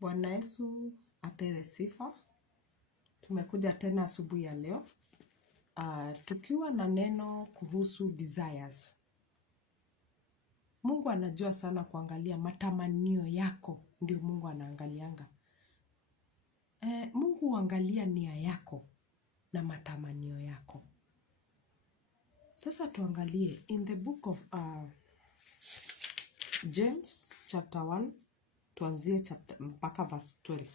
Bwana Yesu apewe sifa. Tumekuja tena asubuhi ya leo. Tukiwa na neno kuhusu desires. Mungu anajua sana kuangalia matamanio yako. Ndio Mungu anaangalianga. Mungu huangalia nia yako na matamanio yako. Sasa tuangalie in the book of James chapter 1. Tuanzie mpaka verse 12.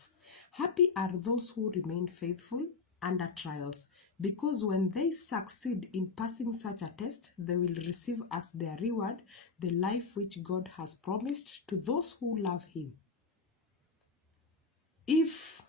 Happy are those who remain faithful under trials, because when they succeed in passing such a test, they will receive as their reward the life which God has promised to those who love Him. If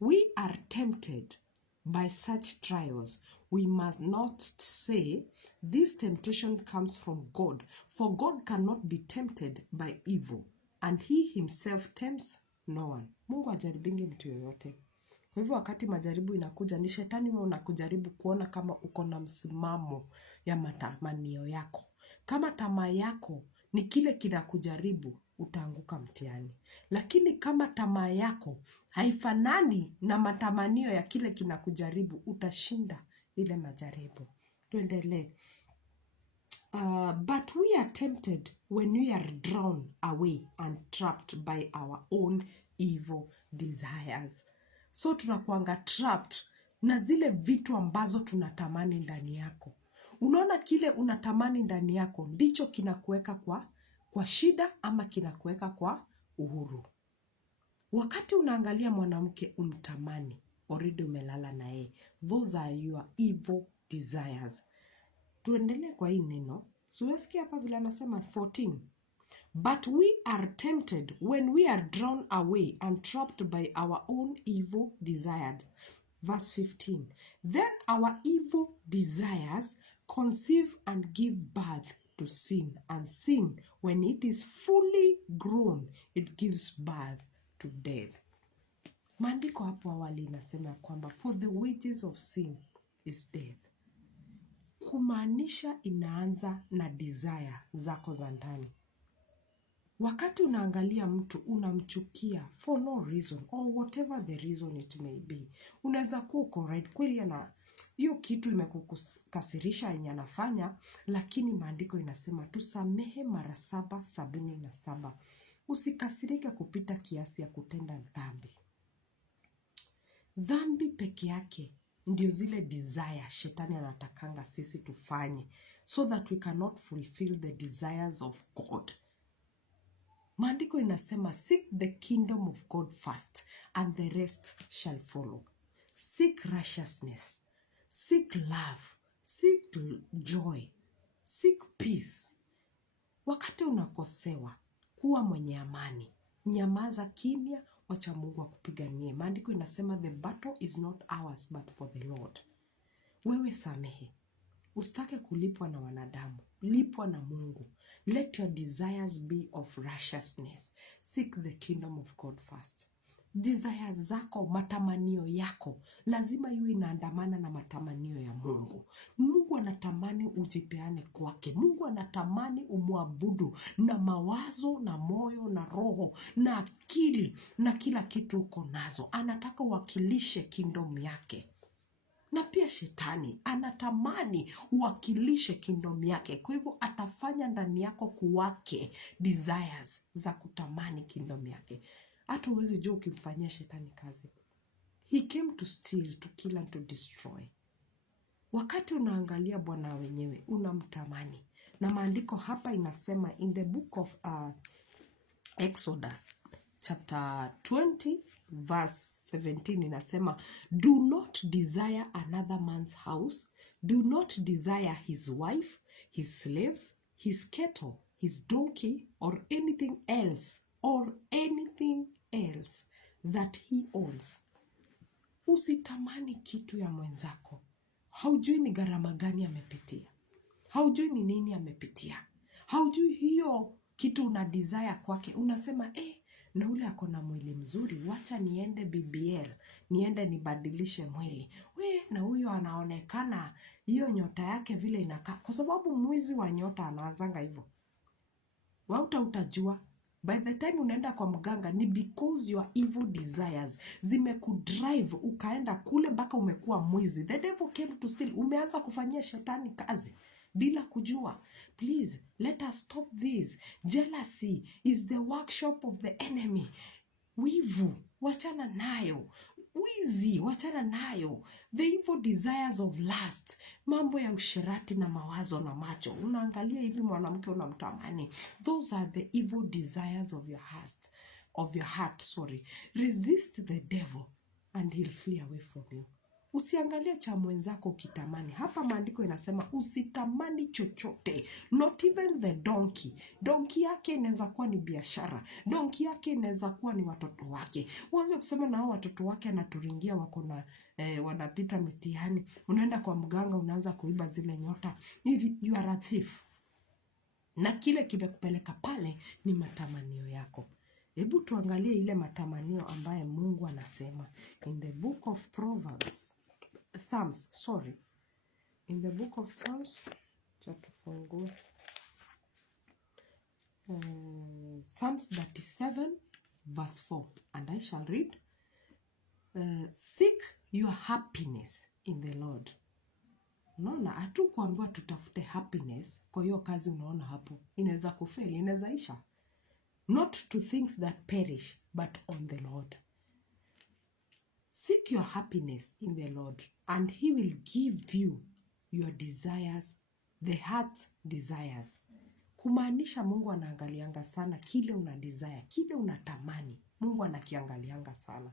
we are tempted by such trials, we must not say, this temptation comes from God, for God cannot be tempted by evil, and He Himself tempts no one. Mungu hajaribingi mtu yoyote. Kwa hivyo wakati majaribu inakuja, ni shetani wewe unakujaribu kuona kama uko na msimamo ya matamanio yako. Kama tamaa yako ni kile kinakujaribu, utaanguka mtihani. Lakini kama tamaa yako haifanani na matamanio ya kile kinakujaribu, utashinda ile majaribu. Tuendelee. But we are tempted when we are drawn away and trapped by our own evil desires. So tunakuanga trapped na zile vitu ambazo tunatamani ndani yako. Unaona kile unatamani ndani yako ndicho kinakuweka kwa shida ama kinakuweka kwa uhuru. Wakati unaangalia mwanamke umtamani, already umelala na yeye. Those are your evil desires. Tuendelee kwa hii neno. Siwesikia hapa vile anasema 14. But we are tempted when we are drawn away and trapped by our own evil desires. Verse 15. Then our evil desires conceive and give birth to sin. And sin, when it is fully grown, it gives birth to death. Maandiko hapo awali inasema kwamba for the wages of sin is death. Kumaanisha inaanza na desire zako za ndani. Wakati unaangalia mtu unamchukia for no reason or whatever the reason it may be. Unaweza kuwa uko right kweli na hiyo kitu imekukasirisha yenye anafanya, lakini maandiko inasema tusamehe mara 777. Usikasirike kupita kiasi ya kutenda dhambi. Dhambi peke yake ndio zile desire shetani anatakanga sisi tufanye, so that we cannot fulfill the desires of God. Maandiko inasema seek the kingdom of God first and the rest shall follow. Seek righteousness, seek love, seek joy, seek peace. Wakati unakosewa, kuwa mwenye amani. Nyamaza kimya, wacha Mungu akupiganie. Maandiko inasema the battle is not ours but for the Lord. Wewe samehe. Usitake kulipwa na wanadamu. Lipwa na Mungu. Let your desires be of righteousness. Seek the kingdom of God first. Desires zako, matamanio yako, lazima iwe inaandamana na matamanio ya Mungu. Mungu anatamani ujipeane kwake. Mungu anatamani umwabudu na mawazo na moyo na roho na akili na kila kitu uko nazo. Anataka uwakilishe kingdom yake. Na pia shetani anatamani uwakilishe kingdom yake. Kwa hivyo atafanya ndani yako kuwake desires za kutamani kingdom yake. Hata huwezi jua ukimfanyia shetani kazi. He came to steal, to kill and to destroy. Wakati unaangalia Bwana wenyewe unamtamani. Na maandiko hapa inasema in the book of Exodus chapter 20 verse 17 inasema, do not desire another man's house, do not desire his wife, his slaves, his cattle, his donkey, or anything else that he owns. Usitamani kitu ya mwenzako. Haujui ni gharama gani amepitia. Haujui ni nini amepitia. Haujui hiyo kitu una desire kwake. Unasema na ule ako na mwili mzuri, wacha niende BBL, niende nibadilishe mwili. Na huyo anaonekana hiyo nyota yake vile inakaa. Kwa sababu mwizi wa nyota anaanzanga hivyo. Utajua By the time unaenda kwa mganga ni because your evil desires zimekudrive ukaenda kule mpaka umekuwa mwizi. The devil came to steal. Umeanza kufanyia shetani kazi bila kujua. Please, let us stop this. Jealousy is the workshop of the enemy. Wivu, wachana nayo. Wizi, wachana nayo. The evil desires of lust, mambo ya usherati na mawazo na macho. Unaangalia hivi mwanamke unamtamani. Those are the evil desires of your heart. Resist the devil and he'll flee away from you. Usiangalie cha mwenzako ukitamani. Hapa maandiko inasema usitamani chochote. Not even the donkey. Donkey yake inaweza kuwa ni biashara. Donkey yake inaweza kuwa ni watoto wake. Uanze kusema na hao watoto wake anaturingia wako na wanapita mitihani. Unaenda kwa mganga unaanza kuiba zile nyota. You are a thief. Na kile kimekupeleka pale ni matamanio yako. Hebu tuangalie ile matamanio ambaye Mungu anasema in the book of Psalms, in the book of Psalms, tufungue Psalms 37 verse 4, and I shall read, seek your happiness in the Lord. Unaona, hatukuambiwa tutafute happiness kwa hiyo kazi unaona hapo. Inaweza kufeli, inaweza isha. Not to things that perish, but on the Lord. Seek your happiness in the Lord, and he will give you your desires, the heart's desires. Kumaanisha Mungu anaangalianga sana kile una desire, kile unatamani. Mungu anakiangalianga sana.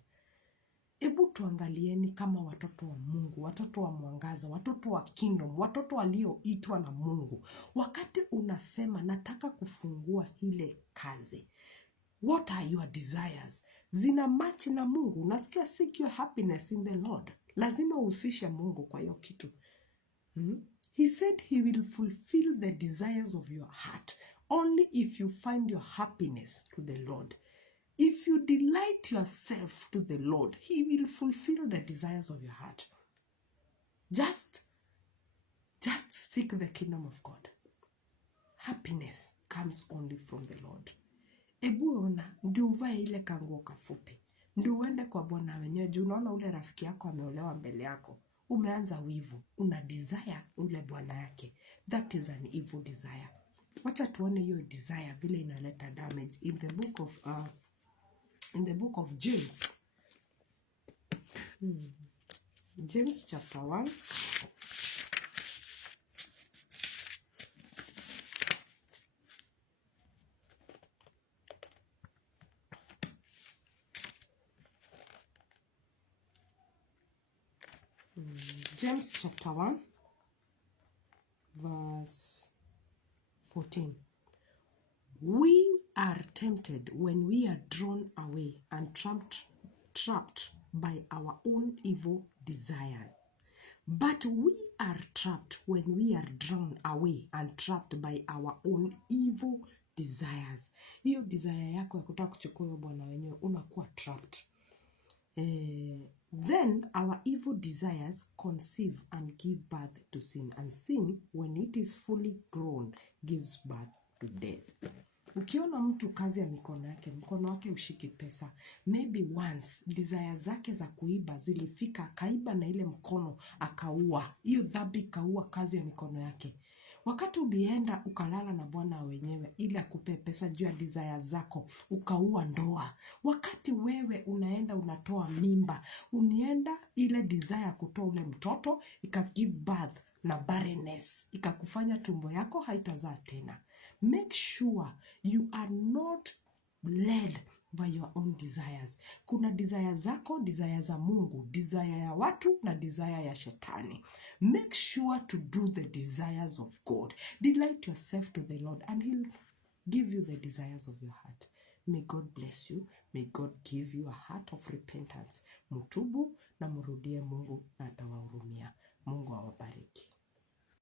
Hebu tuangalieni kama watoto wa Mungu, watoto wa mwangaza, watoto wa kingdom, watoto walioitwa na Mungu. Wakati unasema nataka kufungua ile kazi, what are your desires? Zina match na Mungu. Unasikia seek your happiness in the Lord. Lazima uhusishe Mungu kwa hiyo kitu. He said he will fulfill the desires of your heart only if you find your happiness to the Lord. If you delight yourself to the Lord, he will fulfill the desires of your heart. Just seek the kingdom of God. Happiness comes only from the Lord. Ebu ona, ndio uvae ile kanguo kafupi. Ndio uende kwa bwana wenyewe. Juu unaona ule rafiki yako ameolewa mbele yako. Umeanza wivu. Una desire ule bwana yake. That is an evil desire. Wacha tuone hiyo desire vile inaleta damage. In the book of James. James chapter 1. James chapter 1 verse 14. We are tempted when we are drawn away and trapped by our own evil desire. But we are trapped when we are drawn away and trapped by our own evil desires. Hiyo desire yako ya kutaka kuchukua bwana wenyewe unakuwa trapped. Then our evil desires conceive and give birth to sin. And sin, when it is fully grown, gives birth to death. Ukiona mtu kazi ya mkono wake ushiki pesa, maybe once desire zake za kuiba zilifika, akaiba na ile mkono akaua. Hiyo dhambi kaua kazi ya mikono yake. Wakati ulienda ukalala na bwana wenyewe ili akupe pesa juu ya desire zako, ukaua ndoa. Wakati wewe unaenda unatoa mimba, unienda ile desire kutoa ule mtoto, give birth na barrenness, ikakufanya tumbo yako haitazaa tena. Make sure you are not led by your own desires. Kuna desire zako, desire za Mungu, desire ya watu na desire ya shetani. Make sure to do the desires of God. Delight yourself to the Lord and he'll give you the desires of your heart. May God bless you. May God give you a heart of repentance. Mutubu na murudie Mungu na atawahurumia. Mungu awabariki.